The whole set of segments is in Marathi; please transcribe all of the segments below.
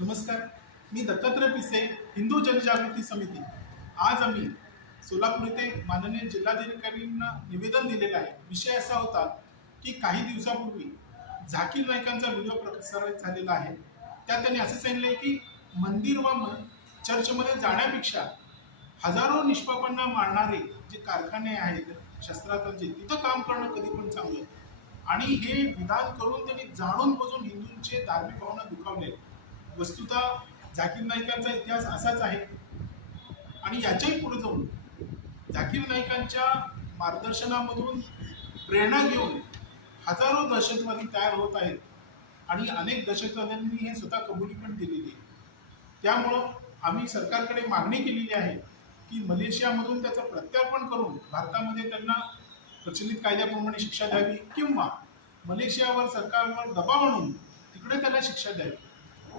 नमस्कार. मी दत्तात्र पिसे हिंदू जनजागृती समिती. आज आम्ही सोलापूर येथे माननीय जिल्हाधिकाऱ्यांना निवेदन दिलेलं आहे. विषय असा होता की काही दिवसापूर्वी झाकीर नाईकांचा व्हिडिओ प्रसारित झालेला आहे. त्यात त्यांनी असं सांगितलंय की मंदिर व चर्चमध्ये जाण्यापेक्षा हजारो निष्पापांना मारणारे जे कारखाने आहेत शस्त्रास्त्रांचे तिथं काम करणं कधी पण चांगलं. आणि हे विधान करून त्यांनी जाणून बजून हिंदूंचे धार्मिक भावना दुखावले वस्तुतः झाकीर नाईकांचा इतिहास असाच आहे. आणि याच्याही पुढे जाऊन झाकीर नाईकांच्या मार्गदर्शनामधून प्रेरणा घेऊन हजारो दहशतवादी तयार होत आहेत. आणि अनेक दहशतवाद्यांनी हे स्वतः कबुली पण दिलेली आहे. त्यामुळं आम्ही सरकारकडे मागणी केलेली आहे की मलेशियामधून त्याचं प्रत्यार्पण करून भारतामध्ये त्यांना प्रचलित कायद्याप्रमाणे शिक्षा द्यावी किंवा मलेशियावर सरकारवर दबाव आणून तिकडे त्याला शिक्षा द्यावी.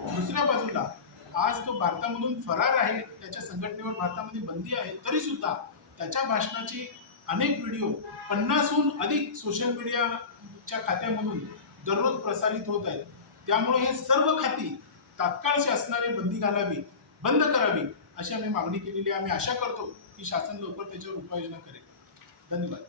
दुसऱ्या बाजूला आज तो भारतामधून फरार आहे त्याच्या संघटनेवर भारतामध्ये बंदी आहे तरी सुद्धा त्याच्या भाषणाची अनेक व्हिडिओ पन्नासहून अधिक सोशल मीडियाच्या खात्यामधून दररोज प्रसारित होत आहेत. त्यामुळे हे सर्व खाती तात्काळ शासनाने बंदी घालावी बंद करावी अशी आम्ही मागणी केलेली आहे. आम्ही आशा करतो की शासन लवकर त्याच्यावर उपाययोजना करेल. धन्यवाद.